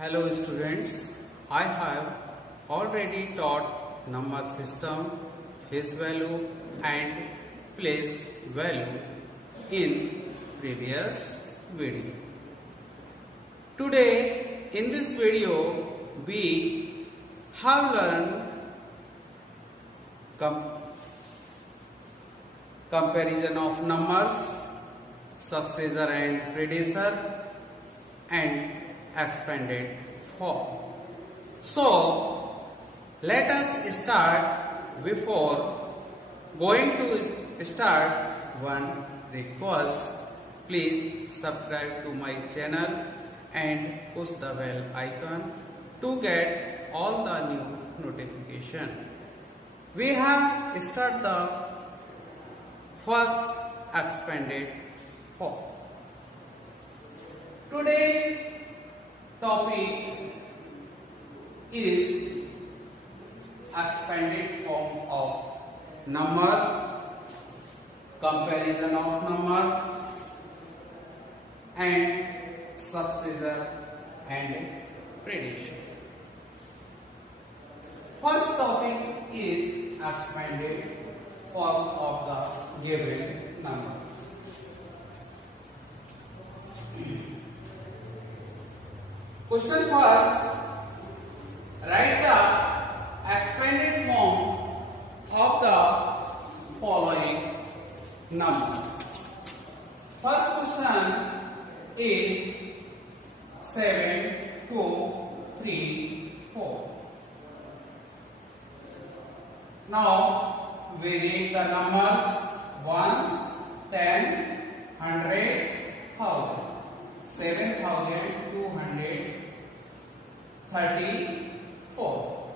Hello students, I have already taught number system, face value and place value in previous video. Today in this video we have learned comparison of numbers, successor and predecessor and expanded form. So let us start. Before going to start, one request: please subscribe to my channel and push the bell icon to get all the new notification. We have started the first expanded form. Today topic is expanded form of number, comparison of numbers and successor and predecessor. First topic is expanded form of the given numbers. Question first, write the expanded form of the following numbers. First question is 7, 2, 3, 4. Now we read the numbers 1, 10, 100, 1000. 7,234.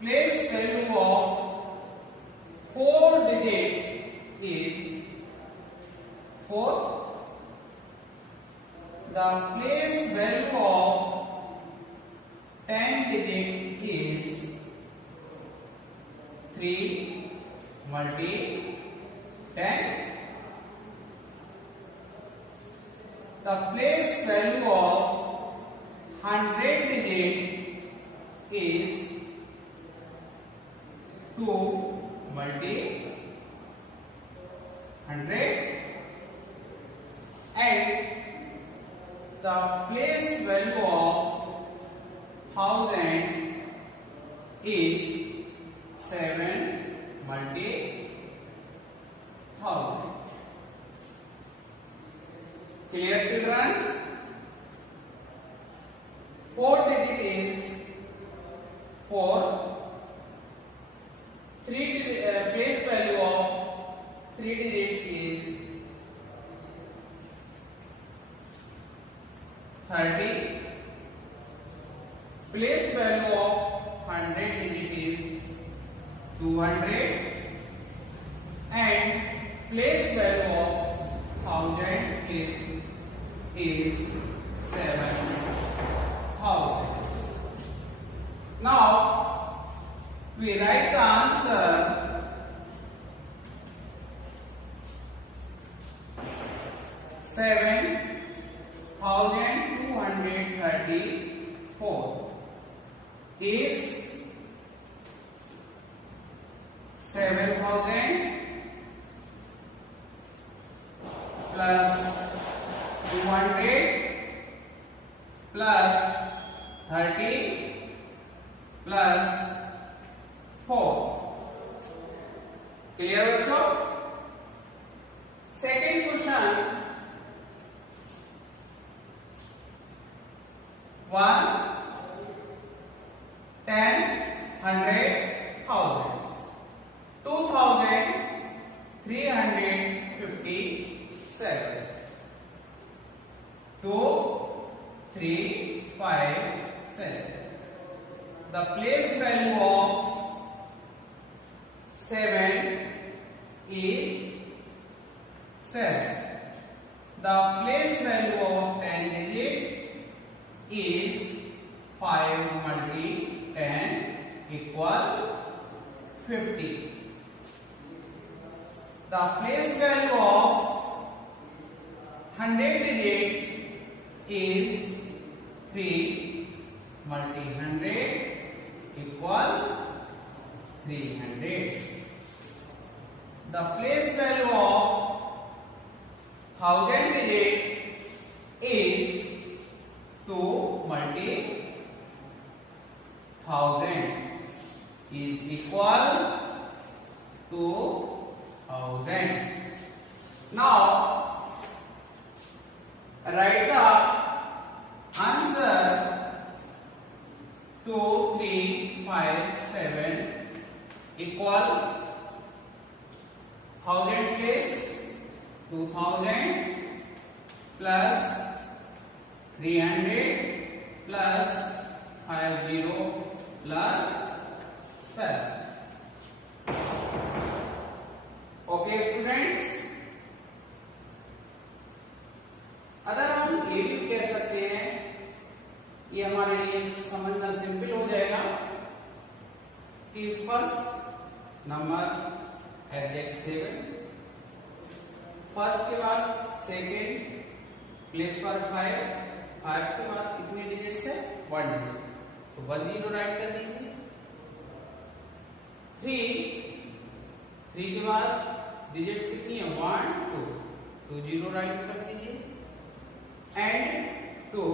Place value of 4 digit is 4. The place value of 10 digit is 3 multi 10. The place value of 100 digit is 2 multi 100 and the place value of 1000 is 7 multi 1000. Clear, children? 4 digit is 4. Place value of 3 digit is 30. Place value of 100 digit is 200 and place value of 1000 is 7,000. Now we write the answer. 7,234 is 7,000 plus 200 plus 30 plus 4. Clear also? Second question. 1, 10, 100, 1000. 2,357. 2, 3, 5, 7. The place value of 7 is 7. The place value of 10 digit is 5 multi 10 equal 50. The place value of 100 digit is 3 multi 100 equal 300. The place value of thousand digit is 2 multi 1000 is equal to 1000. Now write the answer 2, 3, 5, 7 equal 1000 place 2000 plus 300 plus 50 plus 7. Okay students, अगर हम ये भी कह सकते हैं, ये हमारे लिए समझना सिंपल हो जाएगा कि फर्स्ट नंबर एग्जैक्ट 7, फर्स्ट के बाद सेकेंड प्लेस पर 5 के बाद कितने डिजिट्स है 1 डिजिट, तो 1 0 राइट कर दीजिए। 3 के बाद डिजिट्स कितनी है 1 2 0 राइट कर दीजिए। एंड 2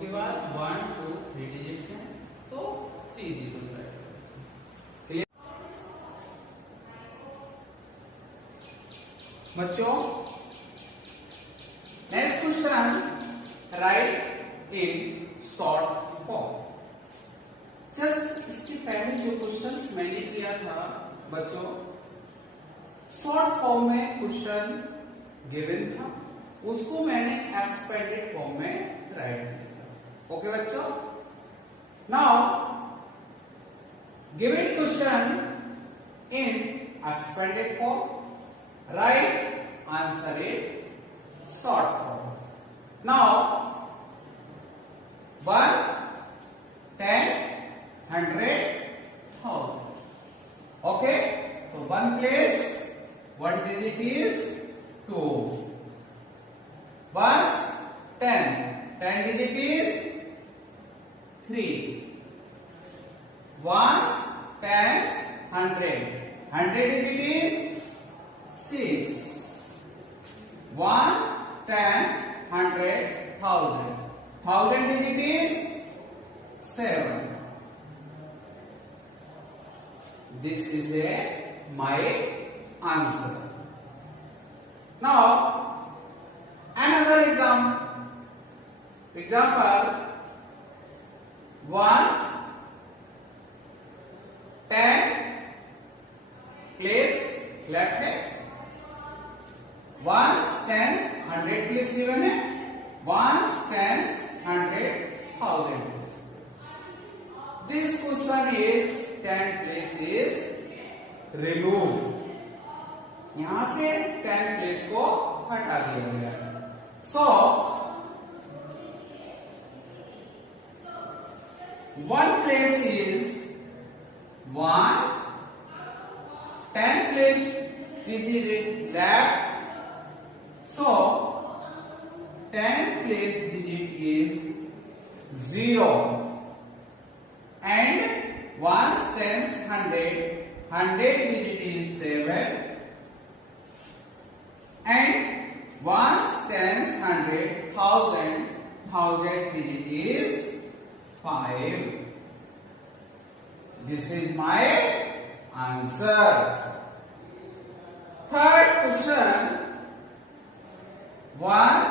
के बाद 1 2 3 डिजिट्स हैं तो 3 0 राइट कर दीजिए। बच्चों next question right in short form. Just इसके पहले जो क्वेश्चंस मैंने किया था बच्चों, शॉर्ट फॉर्म में क्वेश्चन गिवन था, उसको मैंने एक्सपेंडेड फॉर्म में राइट किया। ओके बच्चों, now given question in expanded form, right answer in short form. Now 1 10 100 1000. Okay, तो 1 place 1 digit is 2. Once 10 digit is 3. Once 10 100 digit is 6. 1 10 100 1000 digit is 7. This is my answer. Now another example, once 10 place left है, once 10 100 place given है, once 10 100 1000 place. This question is 10 place is removed. यहां से 10 place को हटा दिया गया। So 1 place is 1, 10 place digit left, so 10 place digit is 0, and once 10 100 digit is 7, and once 10 100 1000 digit is 5. This is my answer. Third question, 1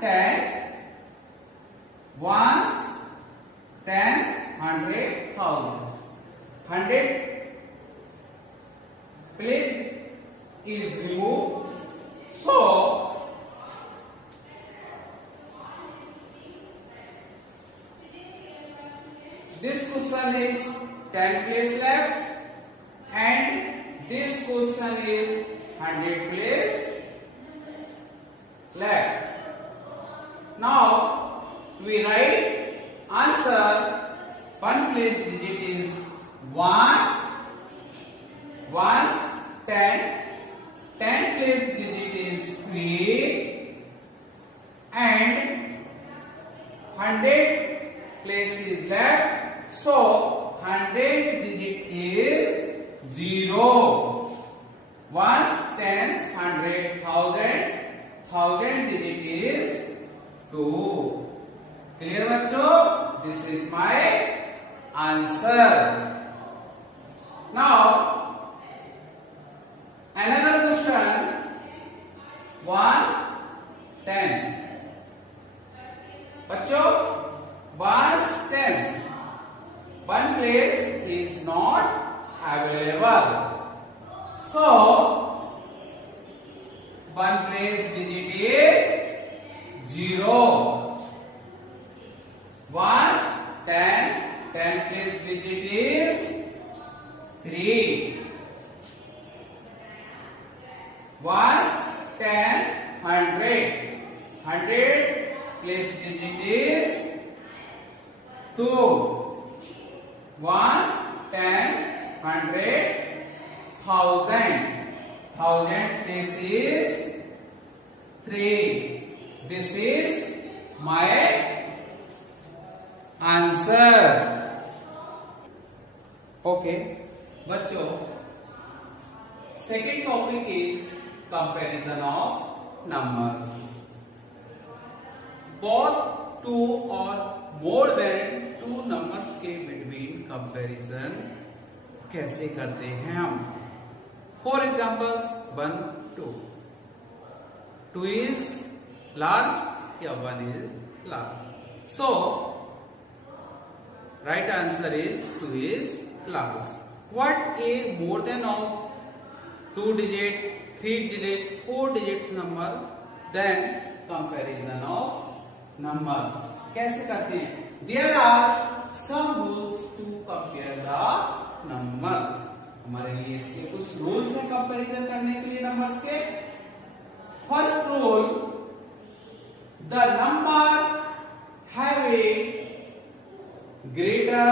10 once 10 100 1000. 100 place is removed, so this question is 10 place left, and this question is 100 place left. Now we write answer. 1 place digit is 1, once 10 place digit is 3, 1000 digit is 2. Clear बच्चों? This is my answer. Now another question. 1 10. बच्चों 1's tens. One place is not available. So one place digit is 0. 1's 10. 10 place digit is 3. 1's 10. 100. 100 place digit is 2. 1, 10, 100, 1000. 1000 place is 3. This is my answer. Okay, बच्चों, second topic is comparison of numbers. Both two or more than two numbers के between comparison कैसे करते हैं हम? For examples 1, 2. 2 is large या 1 is large. So right answer is 2 is large. What a more than of 2 digit, 3 digit, 4 digits number? Then comparison of numbers कैसे करते हैं? There are some rules to compare the numbers. हमारे लिए इसके कुछ rules हैं comparison करने के लिए नंबर्स के. First rule, the number having greater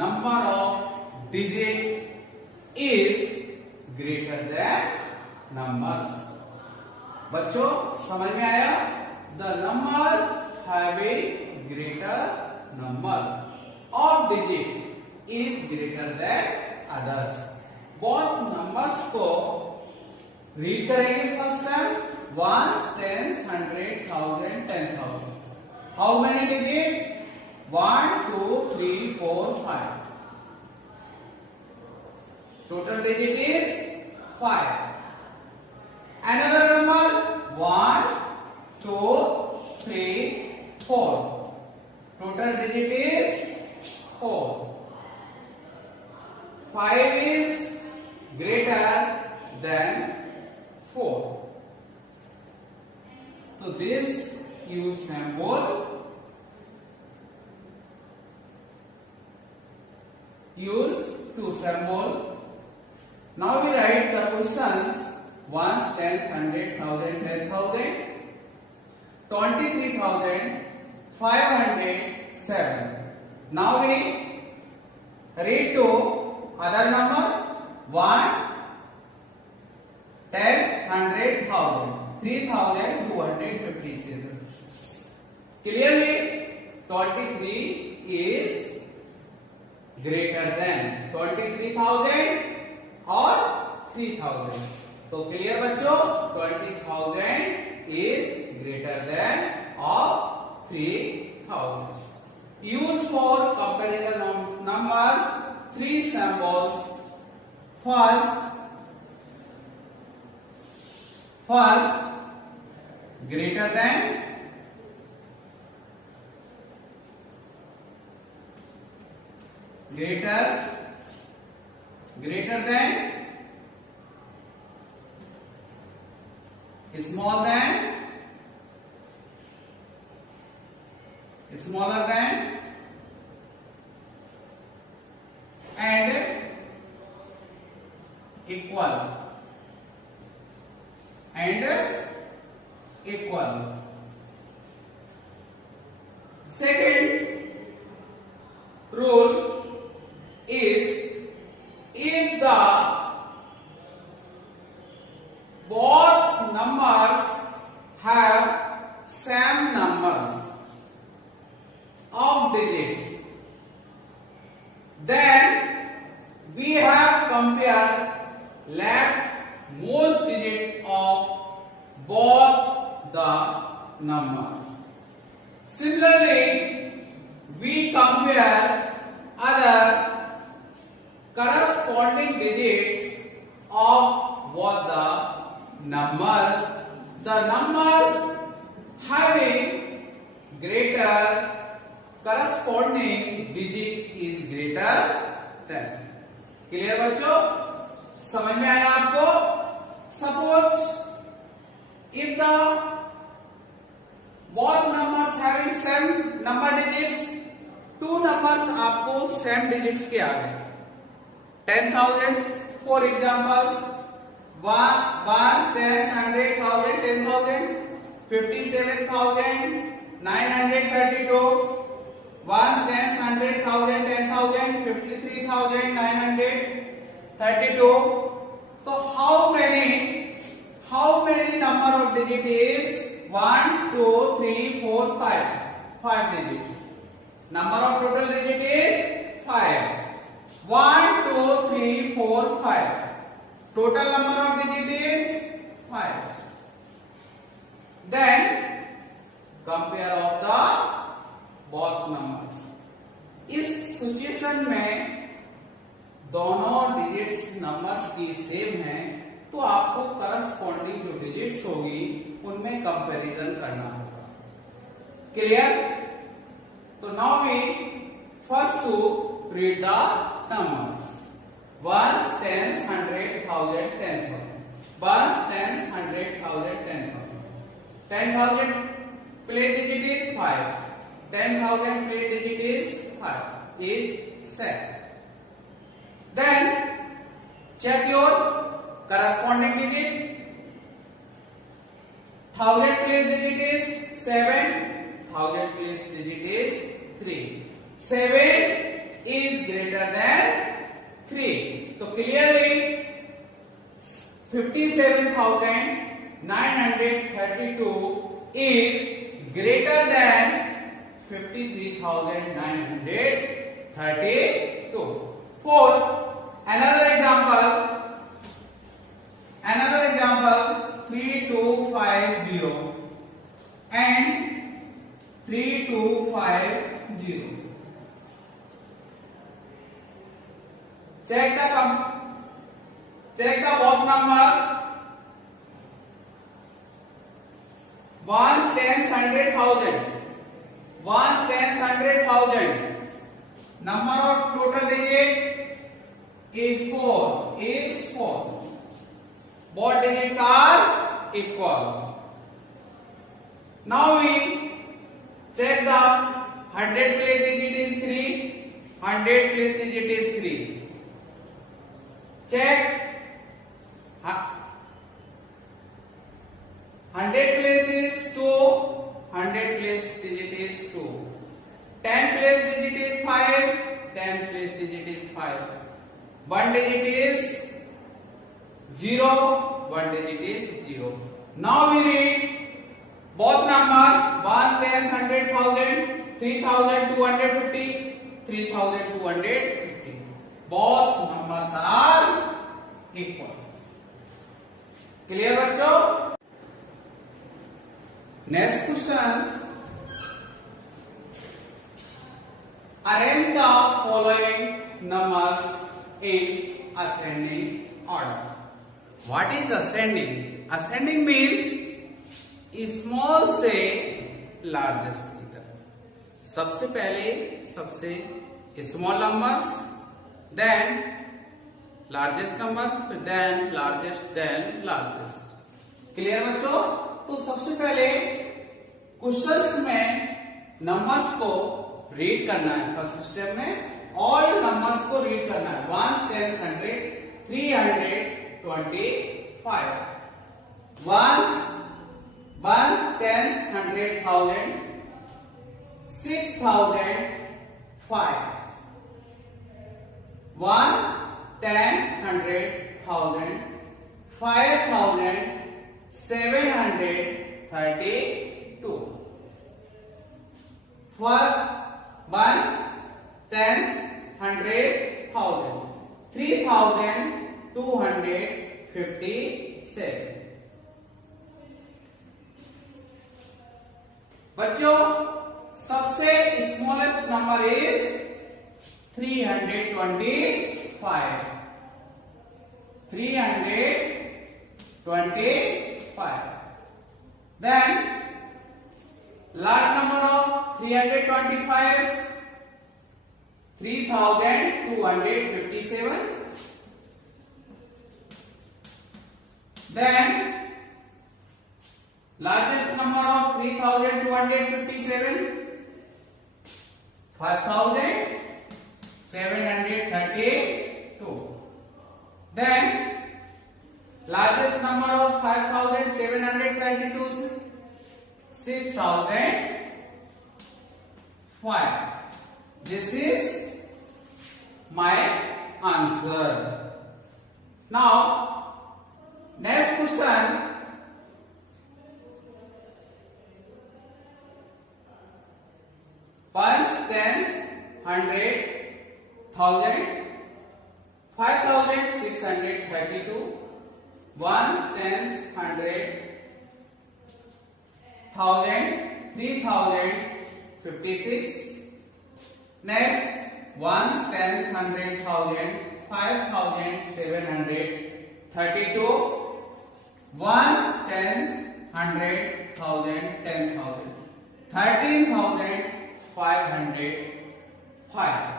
number of digit is greater than numbers. बच्चों समझ में आया? The number having greater numbers of digit is greater than others. Both numbers को रीड करेंगे first time. 1s, 10s, 100, 1000, 10,000. How many digit? 1, 2, 3, 4, 5. Total digit is 5. Another number 1, 2, 3, 4. Total digit is 4. 5 is greater than 4. So this use symbol. Use two symbol. Now we write the questions. 1s, 10s, 100, 1000, 10,000, 23,507. Now we read to other numbers. 1, 10s, 100, 1000, 3,257. Clearly 23 is greater than 23,000 or 3,000. तो clear बच्चों, 20,000 is greater than of 3,000. Use for comparison of numbers 3 symbols. First greater than, greater than, small than, smaller than, and equal, Second rule is, if the both numbers have same numbers of digits, then we have compared left most digit of both the numbers. Similarly, we compare other corresponding digits of both the numbers. The numbers having greater corresponding digit is greater than. Clear बच्चों, समझ में आया आपको? Suppose if the both numbers having same number digits, two numbers आपको same digits के आ गए. 10,000 for examples, 1, 10, 100,000, 10,000, 57,000, 932, 1, 10, 100,000, 10,000, 53,932. So how many number of digit is 1, 2, 3, 4, 5? 5 digit. Number of total digit is 5. 1, 2, 3, 4, 5. Total number of digit is 5. Then compare of the both numbers. इस situation में दोनों digits numbers की same है, तो आपको corresponding जो digits होगी उनमें कंपैरिजन करना होगा. क्लियर? तो now we first to read the numbers. 1, 10, 100,000, 10,000. 1, 10, 100,000, 10,000. 10,000 place digit is 5. 10,000 place digit is 5. Is set. Then check your corresponding digit. 1000 place digit is 7. 1000 place digit is 3. 7 is greater than 3. So clearly 57,932 is greater than 53,932. For another example 3250 and 3250. Check the both number. 1 tens 100,000. 1 tens 100,000. Number of total digit is 4. Is 4. Both digits are equal. Now we check the 100 place digit is 3. 100 place digit is 3. Check 100 place is 2, 100 place digit is 2. 10 place digit is 5, 10 place digit is 5. 1 digit is 0, 1 digit is 0. Now we read both numbers 1 tens 100,000, 3,250, 3,250. Both numbers are equal. Clear बच्चों? Next question. Arrange the following numbers in ascending order. What is ascending? Ascending means small से largest की तरफ. सबसे पहले सबसे small numbers, then largest number, then largest, then largest. Clear बच्चों? तो सबसे पहले क्वेश्चंस में नंबर्स को रीड करना है. फर्स्ट स्टेप में ऑल नंबर्स को रीड करना है. 1 10 100 325 1 10 100,000 6,000 5 1 10 100,000 5,732 1 10 100,000 3,257 बच्चों सबसे smallest number is 325. 325. Then large number of 325, 3257. Then largest number of 3257, 5732. Then largest number of 5732 is 6005. This is my answer. Now next question. Ones, tens, hundred, thousand, 5632. Ones, tens, hundred, thousand, 3056. Next, ones, tens, hundred, thousand, 5732. Ones, tens, hundred, thousand, 10,000, 13,505.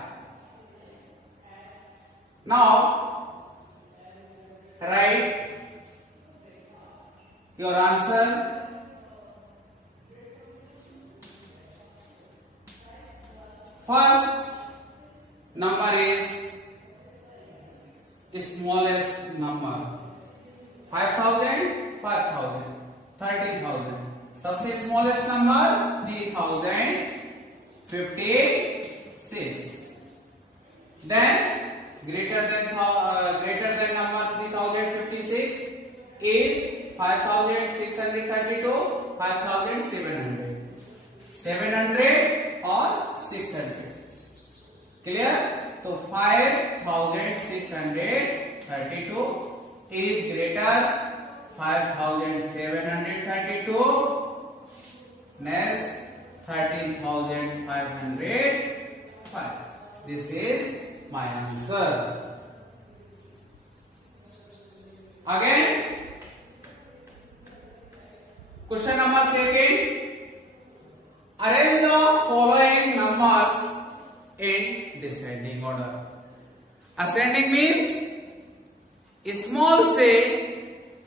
Now write your answer. First number is smallest number. 5,000, 5,000, 30,000. सबसे smallest number 3056. Then greater than number 3056 is 5632, 5700. 700 or 600. Clear? तो 5632 is greater 5732. Next 13,505. This is my answer. Again, question number 2. Arrange the following numbers in descending order. Ascending means small से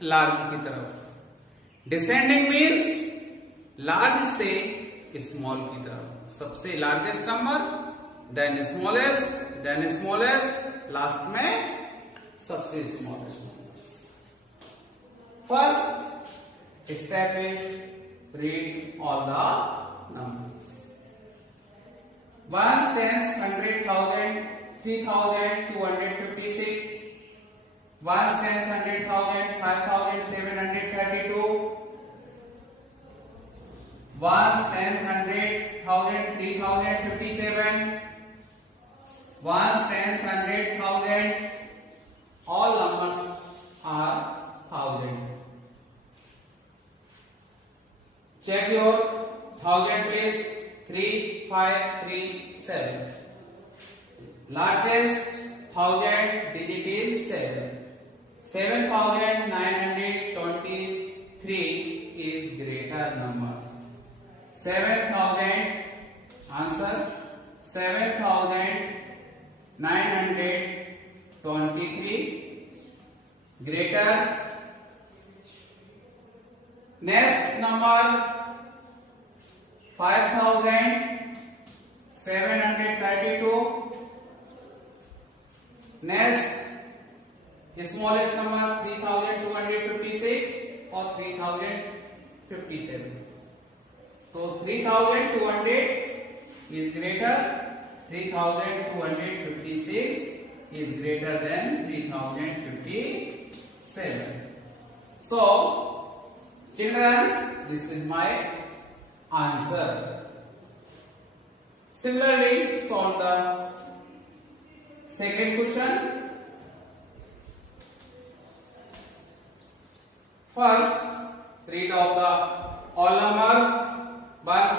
large की तरफ. Descending means large से small की तरफ. सबसे largest number, then smallest, last में सबसे smallest numbers. First step is read all the numbers. Ones, tens, 100,000, 3,256. Ones, tens, 100,000, 5,732. Ones, tens, 100,000, 3,057. Ones, tens, 100,000. All numbers are thousand. Check your thousand place. 3537. Largest thousand digit is 7. 7,923 is greater number. 7,000 answer 7,923 greater. Next number 5,732. Next smallest number 3,256 or 3,057. So 3,200 is greater. 3,256 is greater than 3,057. So children, this is my answer. Similarly, solve the second question. First, read out the all numbers. Ones,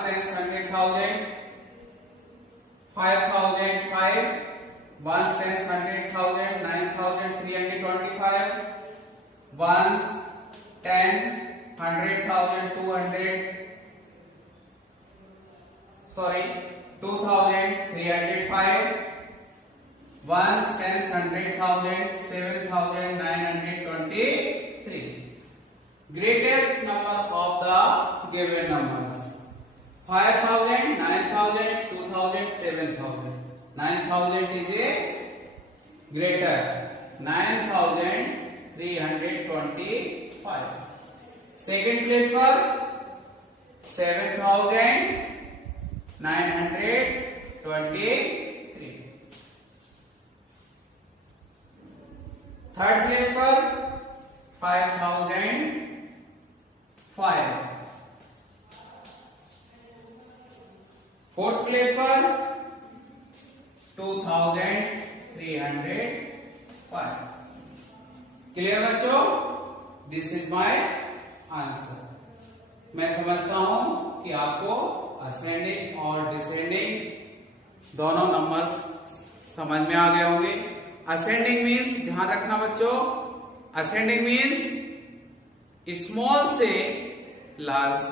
5,005, ones, tens, 100,000, 9,325, ones, 10, 100,000, 200, sorry, 2,305, ones, tens, 100,000, 7,923. Greatest number of the given numbers: 5,000, 9,000, 2,000, 7,000. 9,000 is a greater. 9,325. Second place for 7,923. Third place for 5,005. Fourth place for 2,305. Clear बच्चों? This is my answer. मैं समझता हूं कि आपको ascending और descending दोनों numbers समझ में आ गए होंगे. असेंडिंग मीन्स, ध्यान रखना बच्चों, असेंडिंग मीन्स स्मॉल से लार्ज.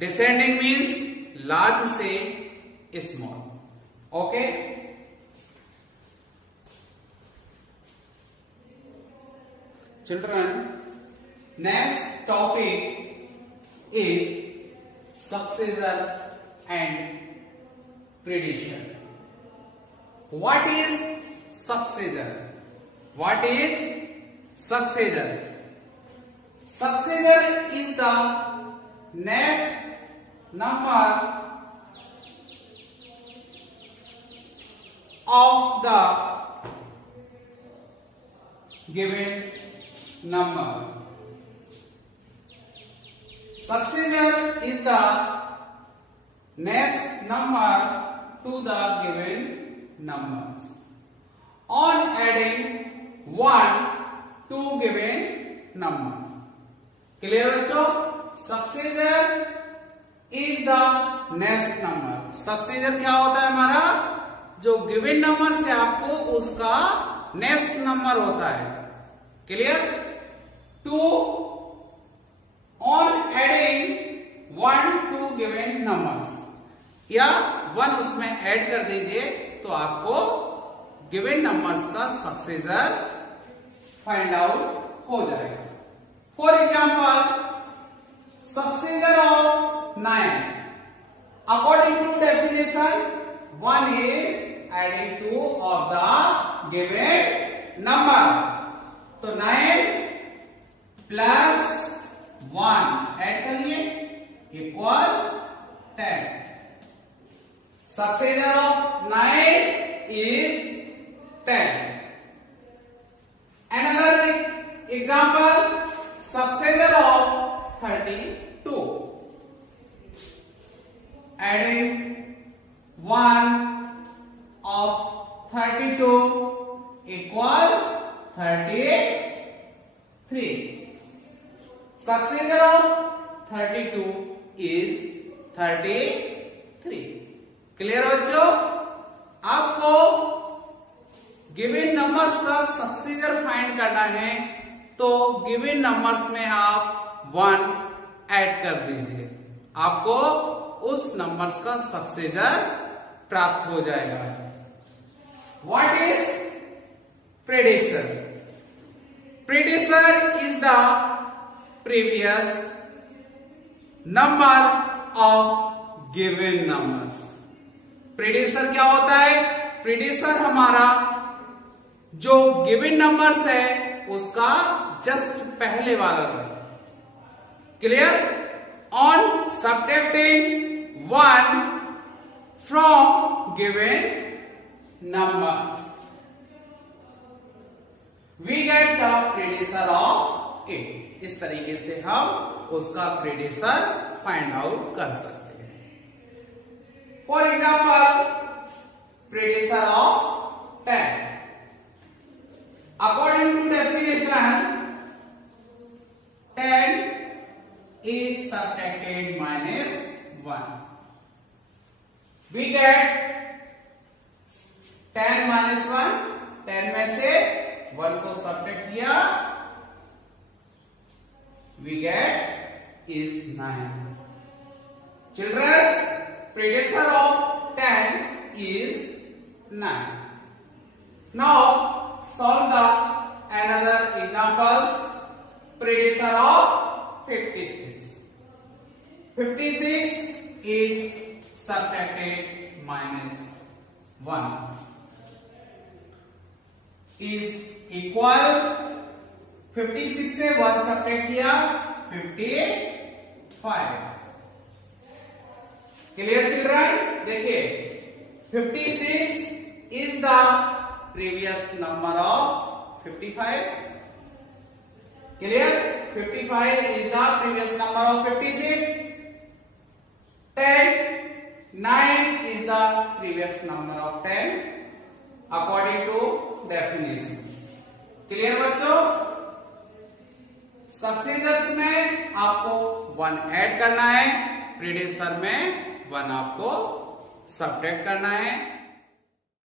डिसेंडिंग मीन्स लार्ज से small. Okay. Children, next topic is succession and prediction. What is succession? What is succession? Successor is the next number of the given number. Successor is the next number to the given numbers on adding 1 to given number. Clear बच्चों? Successor is the next number. Successor क्या होता है हमारा? जो given number से आपको उसका next number होता है. Clear? To on adding 1 to given numbers, या 1 उसमें ऐड कर दीजिए तो आपको गिवन नंबर्स का सक्सेसर फाइंड आउट हो जाएगा. For example, successor of 9. According to definition, 1 is adding 2 of the given number. तो 9 plus 1 ऐड करिए equal 10. Successor of 9 is 10. Another example, successor of 32. Adding 1 of 32 equal 33. Successor of 32 is 33. Clear बच्चों? आपको given numbers का successor find करना है तो given numbers में आप 1 ऐड कर दीजिए, आपको उस नंबर्स का सक्सेसर प्राप्त हो जाएगा. What is prediction? Prediction is the previous number of given numbers. Prediction क्या होता है? प्रेडिक्शन हमारा जो गिवन नंबर्स है उसका जस्ट पहले वाला नंबर. Clear? On subtracting 1 from given number we get the prediction of it. इस तरीके से हम उसका प्रेडिक्शन फाइंड आउट कर सकते हैं. For example, prediction of 10. According to definition, 10 is subtracted minus 1. we get 10 minus 1, 10 में से 1 को सब्ट्रैक्ट किया, we get is 9. Children, predecessor of 10 is 9. Now solve the another examples. Predecessor of 56. 56 is subtracted minus 1 is equal 56 से 1 subtract किया 55. Clear children? देखिए 56 is the previous number of 55. Clear? 55 is the previous number of 56. 9 is the previous number of 10 according to definitions. Clear बच्चों? Successors में आपको 1 add करना है, predecessor में 1 आपको सब्ट्रैक्ट करना है.